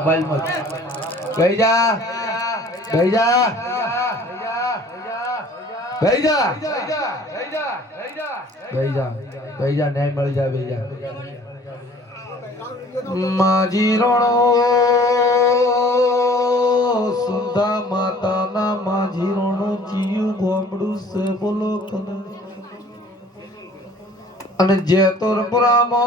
Mobile માં બેહી જા બેહી જા બેહી જા બેહી જા બેહી જા ન્યાય મળી જાય બેહી જા માજી રોણો સુંદા માતાના માજી રોણો જીયું ગોમડું સે બોલો કને અને જેતોરપુરામાં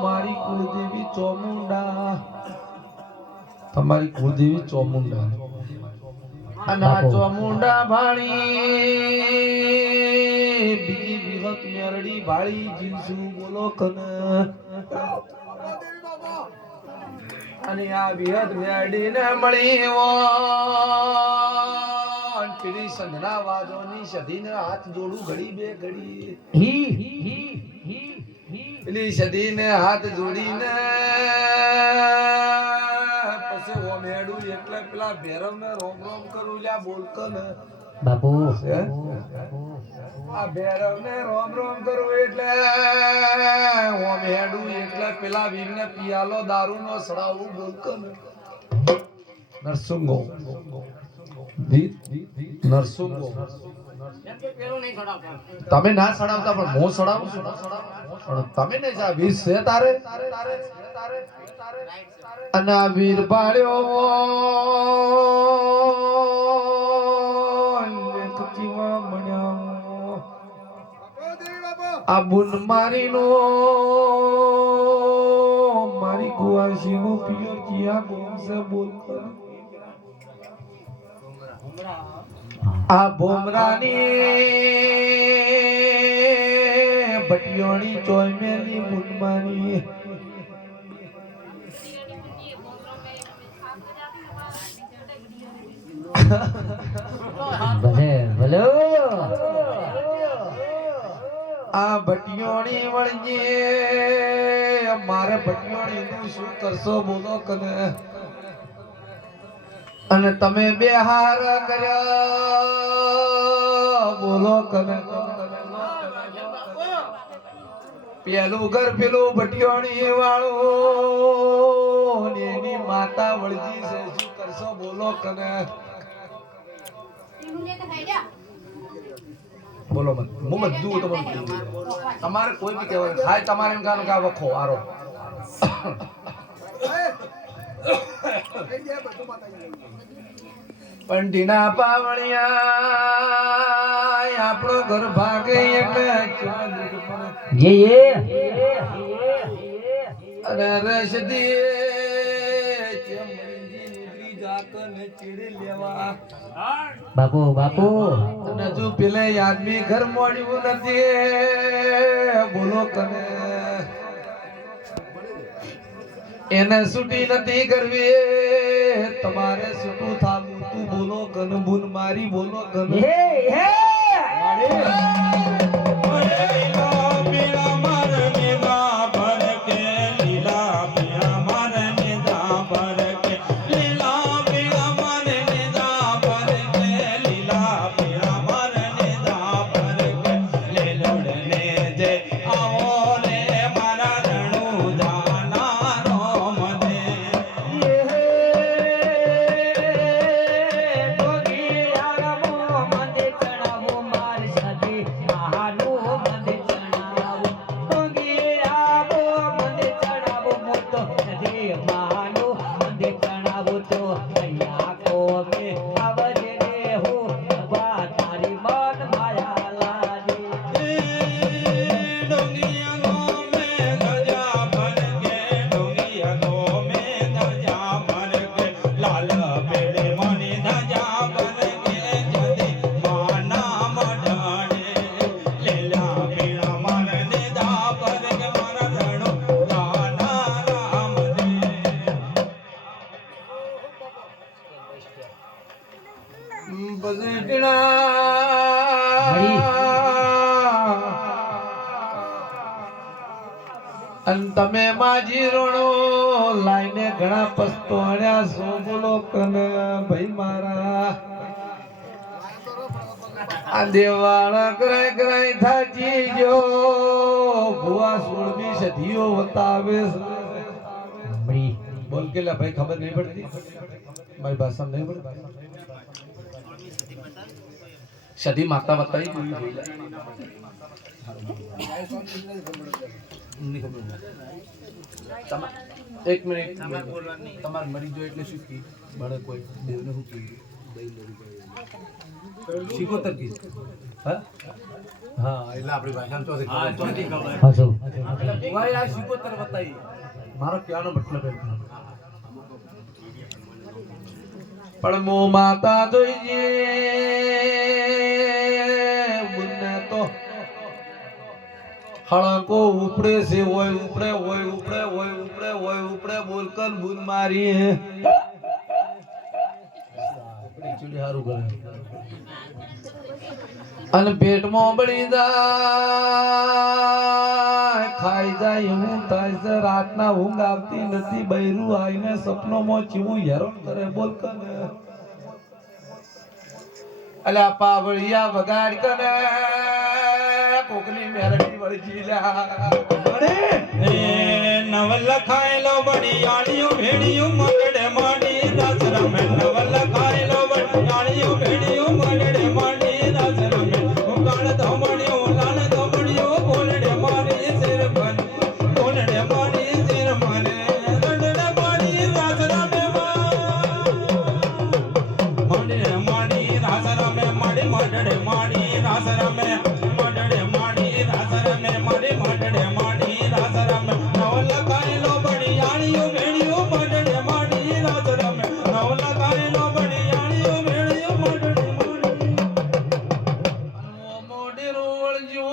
મારી કુળદેવી ચોમુંડા તમારી કુળદેવી ચોમુંડા અને આ ચોમુંડા ભાળી બીજી વિહત મેરડી ભાળી જીસુ બોલો કને અને આ વિહત મેરડી ને મળી પીડી સંધના વાજોની સધીને હાથ જોડું ઘડી બે ઘડી પેલી સધીને હાથ જોડીને પછી ઓમેડું એટલે પેલા ભેરવને રોમ રોમ કરું લ્યા બોલકન બાપુ આ ભેરવને રોમ રોમ કરું એટલે ઓમેડું એટલે પેલા વીરને પિયાલો દારૂનો સડાવું બોલકન નરસુંગો નરસુંગો તમે ના સડાવતા પણ હું સડાવું છું પણ તમે ને જા વીર છે તારે અને આ વીર પાડ્યો જીવા મણ્યા આ બુન મારી નો મારી કુવાસી નો પિયર કિયા બોલ સે બોલ આ બોમરાની બટિયોણી ચોયમેલી મુનમાની ભલે ભલે આ બટિયોણી વળજે મારે બટિયોણી નું શું કરશો બોલો કને અને તમે બે હાર કર્યા બોલો કને પેલું ઘર પેલું ભટિયોણી વાળું એની માતા વળજી છે શું કરશો બોલો કને બોલો મત હું બધું તમને તમારે કોઈ બી કહેવાય ખાય તમારે એમ ગાનું કા વખો આરો પંડીના પાવણિયા આપણો ઘર ભાગે એટલે અને રસદી બાપુ બાપુ અને જો પેલે આદમી ઘર મોડ્યું નથી બોલો કને એને છૂટી નથી કરવી તમારે છૂટું થાવું તું બોલો કન બુન મારી બોલો કન અને તમે માજી રોણો લાઈને ઘણા પસ્તોણ્યા સો બોલો કને ભાઈ મારા આ દેવાળા કરાય કરાય થાજી જો ભુવા 16મી સદીઓ વતાવે બોલ કે લા ભાઈ ખબર નહીં પડતી મારી ભાષા નહીં પડતી સદી માતા બતાવી કોઈ એક મિનિટ તમારે મરી જો એટલે શું કી બળે કોઈ દેવને શું કી શીખોતર કી હા હા એટલે આપણી ભાષામાં તો હા ચોથી ખબર હસો ભાઈ આ શીખોતર બતાવી મારો કહેવાનો મતલબ એ પણ મો માતા જોઈએ બુને તો હળકો ઉપડે છે હોય ઉપડે હોય ઉપડે હોય ઉપડે હોય ઉપડે બોલકન બુન મારી ચીડી હારું કરે અને પેટમાં બળી જાય ખાઈ જાય એવું થાય છે રાતના ઊંઘ આવતી નથી બૈરું આવીને સપનોમાં ચીવું હેરાન કરે બોલકન અલ્યા પાવળિયા વગાડ કને કોકની મેરડી વળજી લ્યા નવલ ખાયલો બડી આળિયો ભેડિયો મગડે માડી દાસ રમે નવલ ખાયલો બડી આળિયો ભેડિયો મગડે માડી દાસ રમે કાળ ધમણ્યો લાલ ધમણ્યો બોલડે મારી સિર બન બોલડે મારી સિર મને રડડે માડી દાસ રમે માડી માડી દાસ રમે માડી મડડે માડી દાસ રમે મડડે માડી દાસ રમે માડી મડડે માડી દાસ રમે નવલ ખાયલો બડી આળિયો ભેડિયો મડડે માડી દાસ રમે નવલ ખાયલો બડી આળિયો ભેડિયો મડડે મોડી રોળજો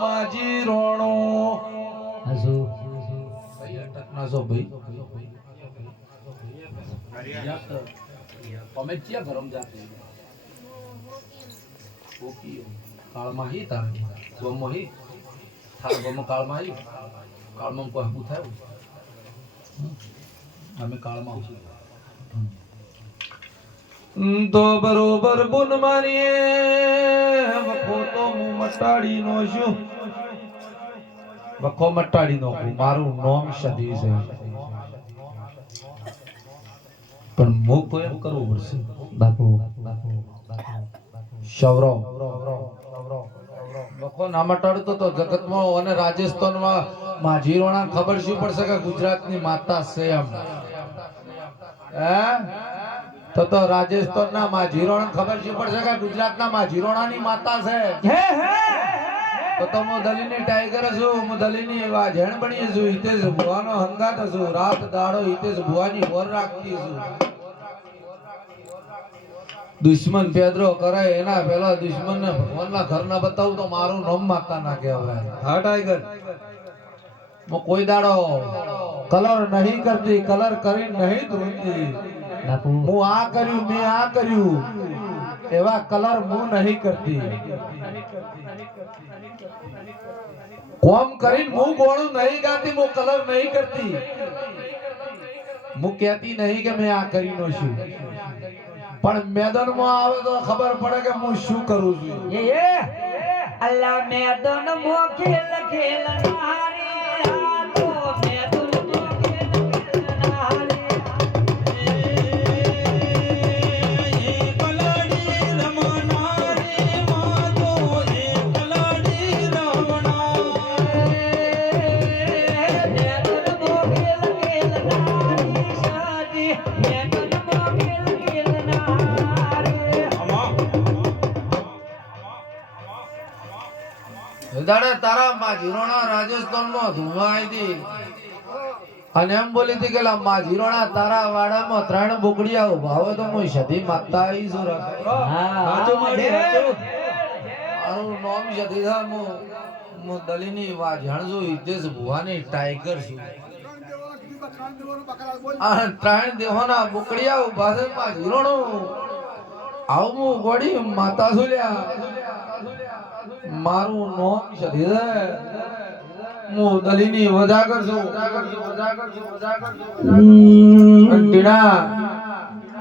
માજી રોણો હસો ભાઈ અટક ના છો ભાઈ તમે ક્યાં ગરમ જાતી ઓકી કાળમાં હી તારે ગોમો હી થાર ગોમો કાળમાં હી કાળમાં કોઈ હબુ થાય અમે કાળમાં તો બરોબર બુન મારીએ વખો તો હું મટાડી નો છું વખો મટાડી નો મારું નામ સદી છે પણ મો કોઈ એમ કરવું પડશે બાપુ શૌરવ વખો ના મટાડતો તો જગતમાં અને રાજસ્થાનમાં માજીરોણા ખબર શું પડશે કે ગુજરાતની માતા છે એમ હે તો રાજસ્થાનના માજીરોણા ખબર શું પડશે કે ગુજરાતના માજીરોણાની માતા છે તો હું દલીની ટાઈગર છું હું દલીની વાજણ બની છું હિતેશ ભુવાનો હંગાત છું રાત દાડો હિતેશ ભુવાની ઓર રાખતી છું દુશ્મન પેદરો કરે એના પેલા દુશ્મન ને ભગવાનના ઘર ના બતાવું તો મારું નામ માતા ના કહેવાય હા ટાઈગર હું કોઈ દાડો કલર નહીં કરતી કલર કરી નહીં ધૂળતી બાપુ હું આ કર્યું મેં આ કર્યું એવા કલર હું નહીં કરતી કોમ કરીને હું ગોળું નહીં ગાતી હું કલર નહીં કરતી હું કહેતી નહીં કે મેં આ કરી નો છું પણ મેદાનમાં આવે તો ખબર પડે કે હું શું કરું છું અલ્લાહ મેદાન મો ખેલ ખેલ નારે આતો મેદાન મો ખેલ ખેલ નારે એ કલડી રમના રે માતો એ કલડી રમના મેદાન મો ખેલ ખેલ નારી શાદી મેદાન મો ખેલ ખેલ નારે દાડે તારા માજીરોણા રાજસ્થાનમાં ધુમાઈ દી અને એમ બોલી હતી કે માજીરોણા તારા વાડામાં 3 બોકડિયા ઉભા હોય તો હું સધી માતા આવી છું મારું નામ સધી થા હું દલીની વાજણ છું હિતેશ ભુવાની ટાઈગર છું આ 3 દેહોના બોકડિયા ઉભા છે માજીરોણું આવું હું ગોડી માતા સુલ્યા મારું નામ સધી છે હું દલીની વજાગર છું કંટીના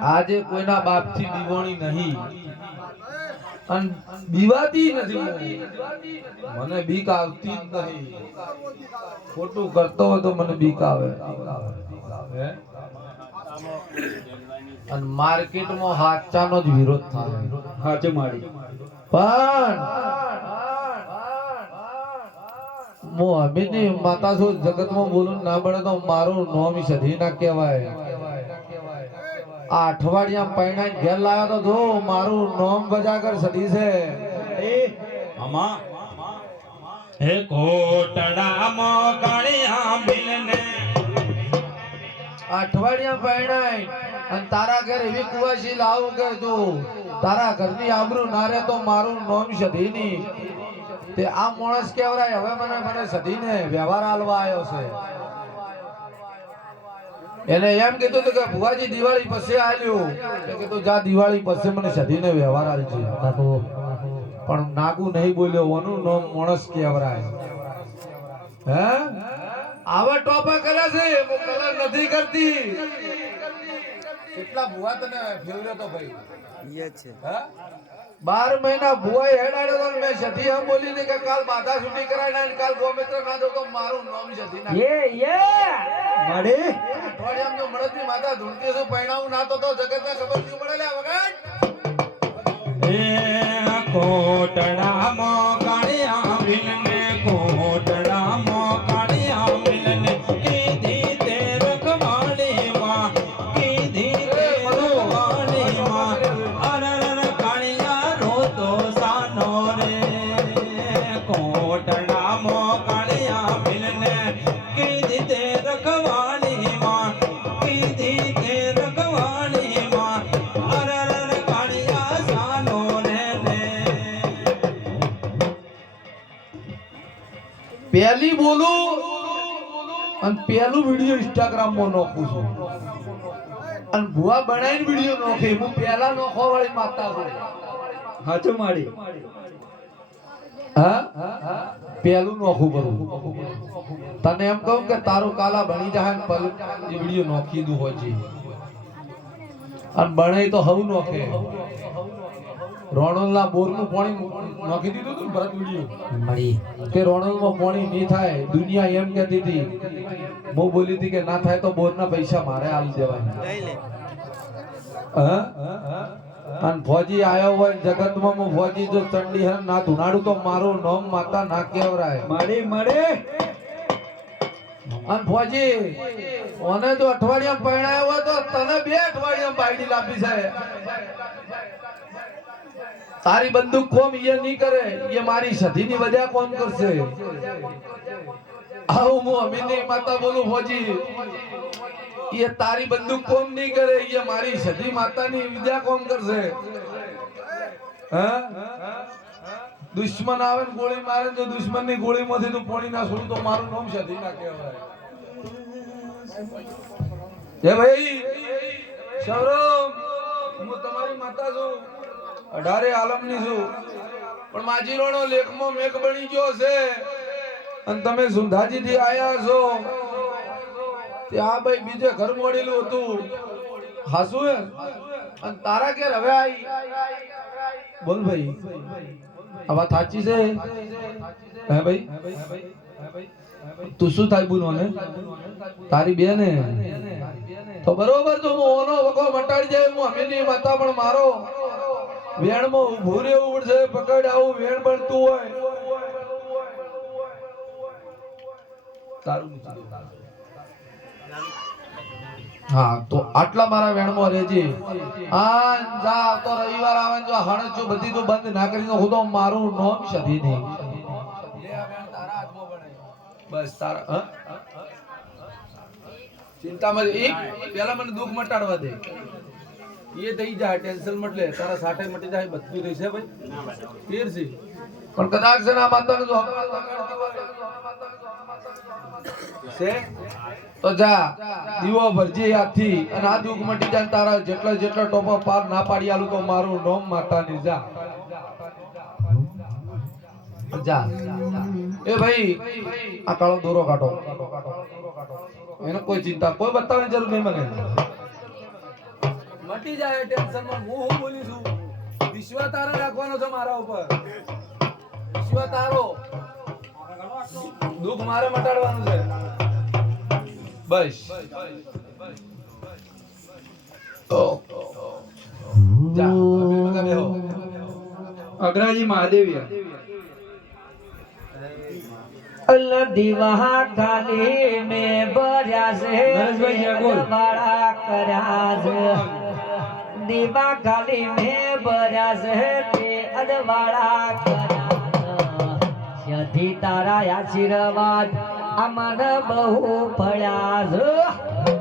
આજે કોઈના બાપથી દીવોણી નહીં અને બીવાતી નથી મને બીક આવતી જ નહીં ખોટું કરતો હોય તો મને બીક આવે હે? અને માર્કેટમાં હાચાનો જ વિરોધ થાય હાચે માડી પણ હું અમીની માતા છું જગતમાં બોલું ના પડે તો મારું નામ સધી ના કહેવાય આ અઠવાડિયા પૈણા ઘેર લાવ્યો તો જો મારું નામ બજાગર સધી છે આમાં હે કોટડામાં કાળિયા બિલને અઠવાડિયા પૈણાય અને તારા ઘર એવી કુવાસી લાવું કે તું તારા ઘરની આબરૂ ના રહે તો મારું નામ સધી ની તે આ માણસ કેવરાય હવે મને સધીને વ્યવહાર આલવા આવ્યો છે એને એમ કીધું હતું કે ભુવાજી દિવાળી પછી આલ્યું કે કીધું જા દિવાળી પછી મને સધીને વ્યવહાર આલજે બાપુ પણ નાગુ નહીં બોલ્યો ઓનું નામ માણસ કેવરાય હે આવા ટોપા કરે છે હું કલર નથી કરતી કેટલા ભુવા તને ફેવર્યો તો ભાઈ ઈ જ છે હે 12 મહિના ભુવાએ હેડાડ્યો તો મેં સધી એમ બોલી ને કે કાલ બાધા છૂટી કરાય ને કાલ ગોમિત્ર ના દો તો મારું નામ સધી ના માડી અઠવાડિયામાં જો મળદની માતા ધૂણતી છું પૈણાવું ના તો જગતને ખબર શું પડે લે વગર હે કોટડામાં કાળિયા બિલને કોટડામાં કાળિયા બિલને કીધી તે રખવાડીમાં કીધી તે રખવાડીમાં અરર કાળિયા રોતો સાનો રે કોટડામાં કાળિયા બિલને કીધી તે રખવાડીમાં કીધી તે રખવાડીમાં અરર કાળિયા સાનો રે પહેલી બોલું અને પહેલું વિડિયો ઇન્સ્ટાગ્રામ માં નાખું છું અને ભુવા બનાવીને વિડિયો નાખે હું પહેલા નોખવા વાળી માતા છું હાચો માડી હા પહેલું નોખું કરું તને એમ કહું કે તારું કાલા બની જાય ને પલ એ વિડિયો નોખી દઉં હોય છે અને બને તો હવ નોખે રોણલના બોરનું પાણી નોખી દીધું તું ભરત વિડિયો મળી કે રોણલમાં પાણી નહીં થાય દુનિયા એમ કહેતી હતી હું બોલી હતી કે ના થાય તો બોરના પૈસા મારે આલી દેવાય લઈ લે હા અને ફોજી આયો હોય જગતમાં હું ફોજી જો ચંડી હર ના ધુનાડું તો મારું નામ માતા ના કેવરાય માડી અને ફોજી ઓને તો અઠવાડિયામાં પરણાયો હોય તો તને 2 અઠવાડિયામાં બાયડી લાપી છે તારી બંદૂક કોમ ઈ નહીં કરે એ મારી સધીની વજહ કોમ કરશે આવું હું અમીની માતા બોલું ફોજી એ તારી બંદૂક કોમ નહીં કરે એ મારી સધી માતાની વિદ્યા કોમ કરશે હા દુશ્મન આવે ને ગોળી મારે તો દુશ્મનની ગોળીમાંથી તું પોણી ના છોડું તો મારું નામ સધી ના કહેવાય હે ભાઈ સૌરભ હું તમારી માતા છું 18 આલમની છું પણ માજીરોનો લેખમાં મેઘ બની ગયો છે અને તમે સુંધાજી થી આયા છો ત્યાં ભાઈ બીજે ઘર મોડેલું હતું હાસુ હે અને તારા ઘેર હવે આવી બોલ ભાઈ આ વાત સાચી છે હે ભાઈ તું શું થાય બોલો ને તારી બેન તો બરોબર તો હું ઓનો વગો મટાડી જાય હું અમીની માતા પણ મારો વેણમાં ઊભું રહેવું પડશે પકડ આવું વેણ બનતું હોય હા તો આટલા મારા વેણમાં રહેજે આ જા તો રવિવાર આવે ને જો હણચું બધી તો બંધ ના કરીને હું તો મારું નામ સધી નહીં બસ તારા ચિંતામાં એક પેલા મને દુઃખ મટાડવા દે ये થઈ જાય ટેન્શન મટલે તારા સાઠે મટી જાય બધું થઈ છે ભાઈ ફેર છે પણ કદાચ છે ના માતાને જો છે તો જા દીવો ભરજે યાદથી અને આ દુઃખ મટી જાય તારા જેટલા જેટલા ટોપા પાર ના પાડી આલું તો મારું નામ માતાની જા જા એ ભાઈ આ કાળો દોરો કાઢો એને કોઈ ચિંતા કોઈ બતાવવાની જરૂર નહીં મને મટી જાય ટેન્શન માં હું બોલી છું વિશ્વ તારો રાખવાનો છે મારા ઉપર. વિશ્વ તારો દુઃખ મારે મટાડવાનું છે. બસ જા હવે બેહો. અગ્રાજી મહાદેવીય દીવા ખાલી મેં ભર્યા છે નરેશભાઈ જય બોલ. વાળા કર્યા છે દીવા ખાલી મેં ભર્યા છે તે અદવાળા કર્યા છે સધી તારા આશીર્વાદ આ મને બહુ ફળ્યા છે